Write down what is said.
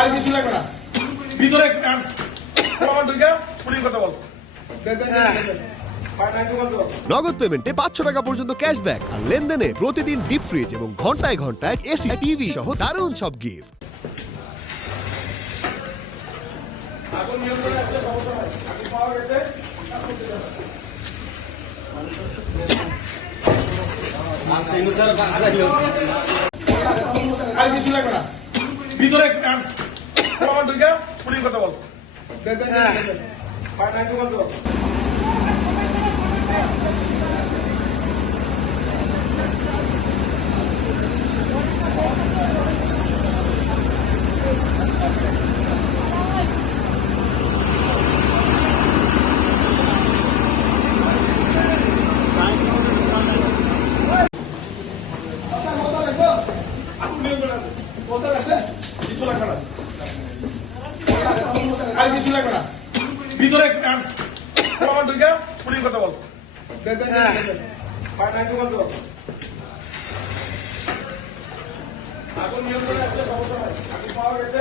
আর কিছু লাগবে না ভিতরে প্রমাণ ঢুকে পুলিশ কথা বল নগদ পেমেন্টে 500 টাকা পর্যন্ত ক্যাশব্যাক আর লেনদেনে প্রতিদিন ডিপ ফ্রিজ এবং ঘন্টায় ঘন্টায় এসি টিভি সহ দারুণ সব গিফট। আগুন নিয়ন্ত্রণে আছে, সমস্যা নাই। আগুন পাওয়া গেছে, আর কিছু লাগবে না ভিতরে প্রমাণ ঢুকে পুলিশ কথা বল আর কিছু লাগবে না ভিতরে প্রমাণ ঢুকে পুলিশ কথা বল আগুন নিয়ন্ত্রণে আছে, সমস্যা নাই। আগুন পাওয়া গেছে